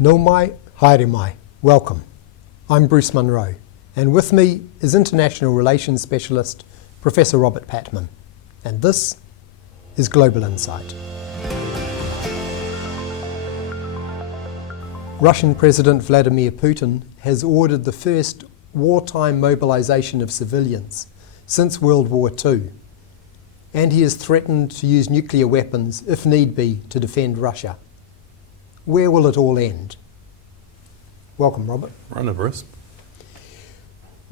No mai, haere mai. Welcome. I'm Bruce Munro, and with me is International Relations Specialist Professor Robert Patman, and this is Global Insight. Russian President Vladimir Putin has ordered the first wartime mobilization of civilians since World War II, and he has threatened to use nuclear weapons, if need be, to defend Russia. Where will it all end? Welcome, Robert. Runner, Bruce.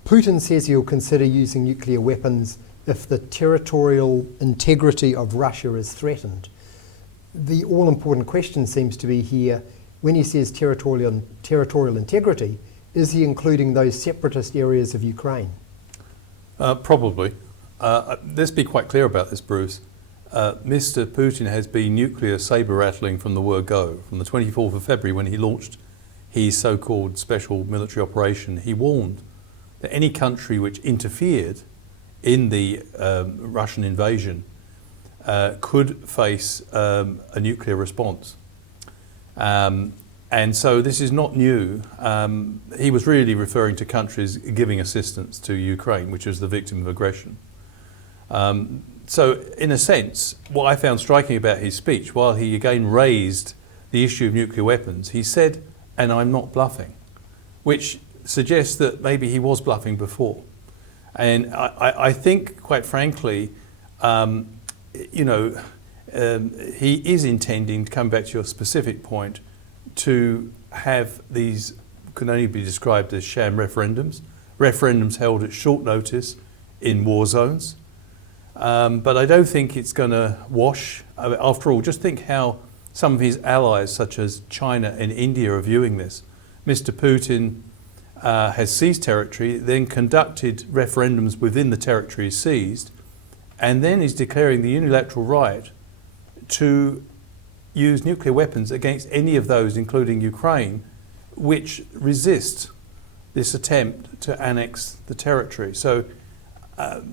Putin says he'll consider using nuclear weapons if the territorial integrity of Russia is threatened. The all-important question seems to be here, when he says territorial integrity, is he including those separatist areas of Ukraine? Probably. Let's be quite clear about this, Bruce. Mr. Putin has been nuclear saber-rattling from the word go. From the 24th of February, when he launched his so-called special military operation, he warned that any country which interfered in the Russian invasion could face a nuclear response. And so this is not new. He was really referring to countries giving assistance to Ukraine, which is the victim of aggression. So in a sense, what I found striking about his speech, while he again raised the issue of nuclear weapons, he said, "And I'm not bluffing," which suggests that maybe he was bluffing before. And I think, quite frankly, he is intending, to come back to your specific point, to have these, can only be described as sham referendums held at short notice in war zones. But I don't think it's going to wash. After all, just think how some of his allies, such as China and India, are viewing this. Mr. Putin has seized territory, then conducted referendums within the territory seized, and then is declaring the unilateral right to use nuclear weapons against any of those, including Ukraine, which resist this attempt to annex the territory. So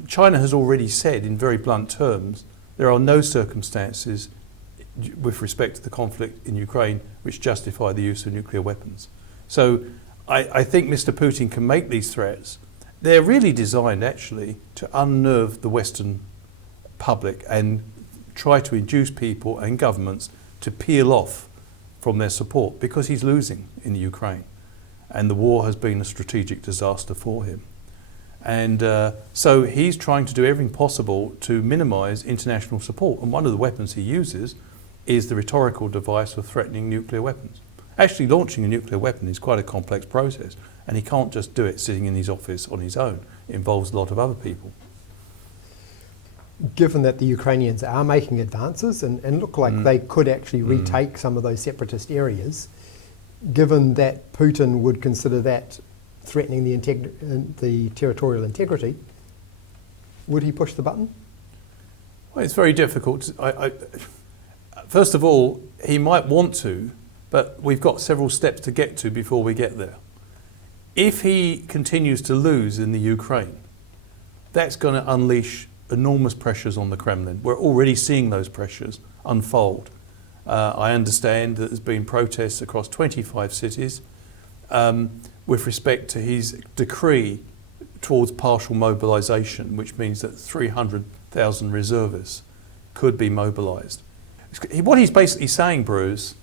China has already said in very blunt terms there are no circumstances with respect to the conflict in Ukraine which justify the use of nuclear weapons. So I think Mr. Putin can make these threats. They're really designed actually to unnerve the Western public and try to induce people and governments to peel off from their support, because he's losing in the Ukraine and the war has been a strategic disaster for him. And so he's trying to do everything possible to minimise international support. And one of the weapons he uses is the rhetorical device of threatening nuclear weapons. Actually, launching a nuclear weapon is quite a complex process, and he can't just do it sitting in his office on his own. It involves a lot of other people. Given that the Ukrainians are making advances and look like they could actually retake some of those separatist areas, given that Putin would consider that threatening the territorial integrity, would he push the button? Well, it's very difficult. First of all, he might want to, but we've got several steps to get to before we get there. If he continues to lose in the Ukraine, that's going to unleash enormous pressures on the Kremlin. We're already seeing those pressures unfold. I understand that there's been protests across 25 cities with respect to his decree towards partial mobilization, which means that 300,000 reservists could be mobilized. What he's basically saying, Bruce,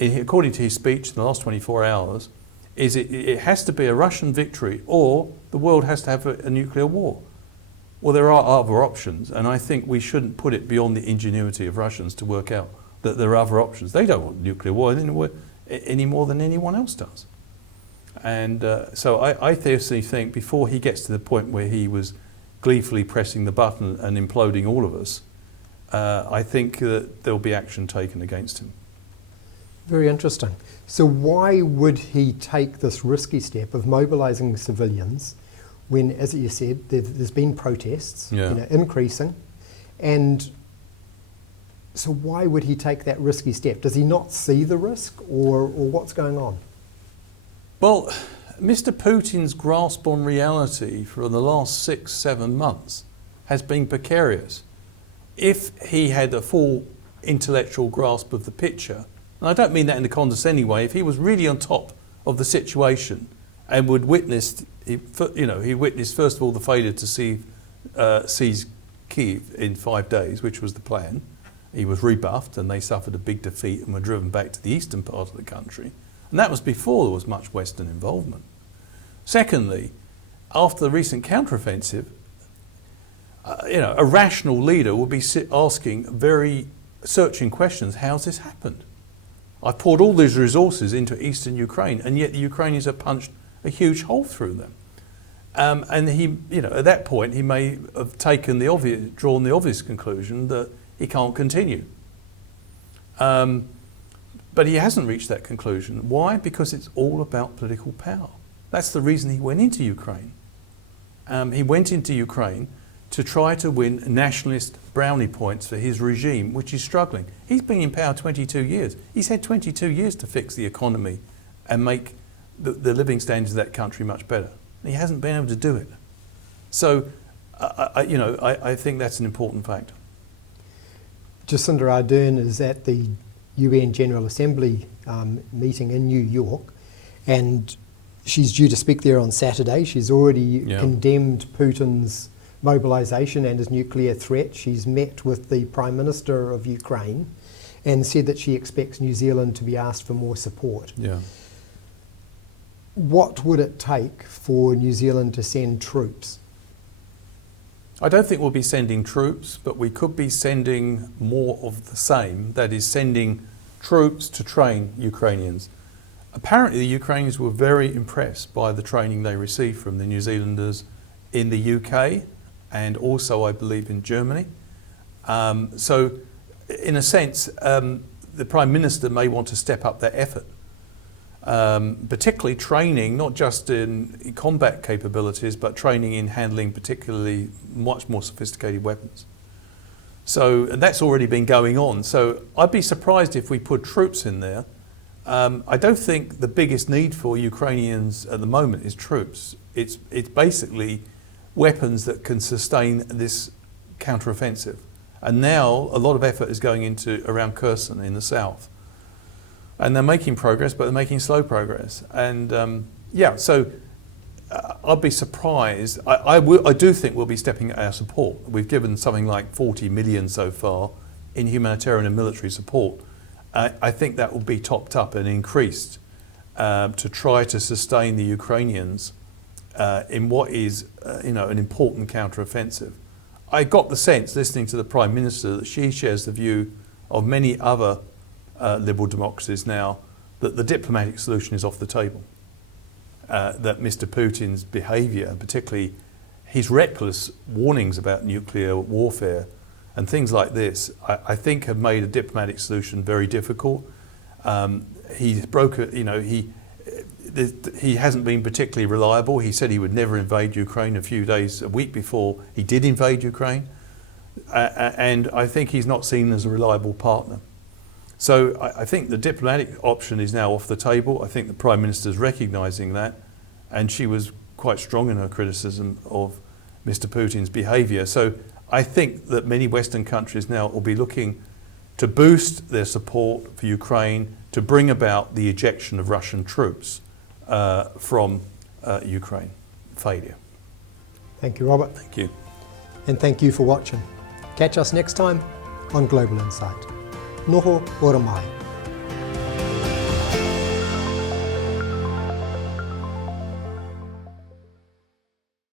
according to his speech in the last 24 hours, is it has to be a Russian victory or the world has to have a nuclear war. Well, there are other options, and I think we shouldn't put it beyond the ingenuity of Russians to work out that there are other options. They don't want nuclear war any more than anyone else does. And so I seriously think before he gets to the point where he was gleefully pressing the button and imploding all of us, I think that there'll be action taken against him. Very interesting. So why would he take this risky step of mobilizing civilians when, as you said, there's been protests, increasing, and so why would he take that risky step? Does he not see the risk, or what's going on? Well, Mr. Putin's grasp on reality for the last 6-7 months has been precarious. If he had a full intellectual grasp of the picture, and I don't mean that in a condescending way, if he was really on top of the situation and would witness, he witnessed first of all the failure to seize Kyiv in 5 days, which was the plan. He was rebuffed and they suffered a big defeat and were driven back to the eastern part of the country. And that was before there was much Western involvement. Secondly, after the recent counteroffensive, a rational leader would be asking very searching questions. How's this happened? I've poured all these resources into eastern Ukraine, and yet the Ukrainians have punched a huge hole through them. And he, at that point, he may have drawn the obvious conclusion that he can't continue. But he hasn't reached that conclusion. Why? Because it's all about political power. That's the reason he went into Ukraine. He went into Ukraine to try to win nationalist brownie points for his regime, which is struggling. He's been in power 22 years. He's had 22 years to fix the economy and make the living standards of that country much better. He hasn't been able to do it. So, I think that's an important factor. Jacinda Ardern is at the UN General Assembly meeting in New York, and she's due to speak there on Saturday. She's already condemned Putin's mobilization and his nuclear threat. She's met with the Prime Minister of Ukraine and said that she expects New Zealand to be asked for more support. Yeah. What would it take for New Zealand to send troops? I don't think we'll be sending troops, but we could be sending more of the same. That is, sending troops to train Ukrainians. Apparently the Ukrainians were very impressed by the training they received from the New Zealanders in the UK and also, I believe, in Germany. So, in a sense, the Prime Minister may want to step up that effort, particularly training, not just in combat capabilities, but training in handling particularly much more sophisticated weapons. So, and that's already been going on. So, I'd be surprised if we put troops in there. I don't think the biggest need for Ukrainians at the moment is troops. It's basically weapons that can sustain this counteroffensive. And now a lot of effort is going into around Kherson in the south. And they're making progress, but they're making slow progress. And so I'd be surprised. I do think we'll be stepping up our support. We've given something like 40 million so far in humanitarian and military support. I think that will be topped up and increased to try to sustain the Ukrainians in what is, an important counteroffensive. I got the sense, listening to the Prime Minister, that she shares the view of many other liberal democracies now that the diplomatic solution is off the table. That Mr. Putin's behaviour, particularly his reckless warnings about nuclear warfare and things like this, I think have made a diplomatic solution very difficult. He's he hasn't been particularly reliable. He said he would never invade Ukraine a week before he did invade Ukraine. And I think he's not seen as a reliable partner. So I think the diplomatic option is now off the table. I think the Prime Minister's recognising that, and she was quite strong in her criticism of Mr. Putin's behaviour. So I think that many Western countries now will be looking to boost their support for Ukraine to bring about the ejection of Russian troops from Ukraine. Failure. Thank you, Robert. Thank you. And thank you for watching. Catch us next time on Global Insight. Noho ora mai.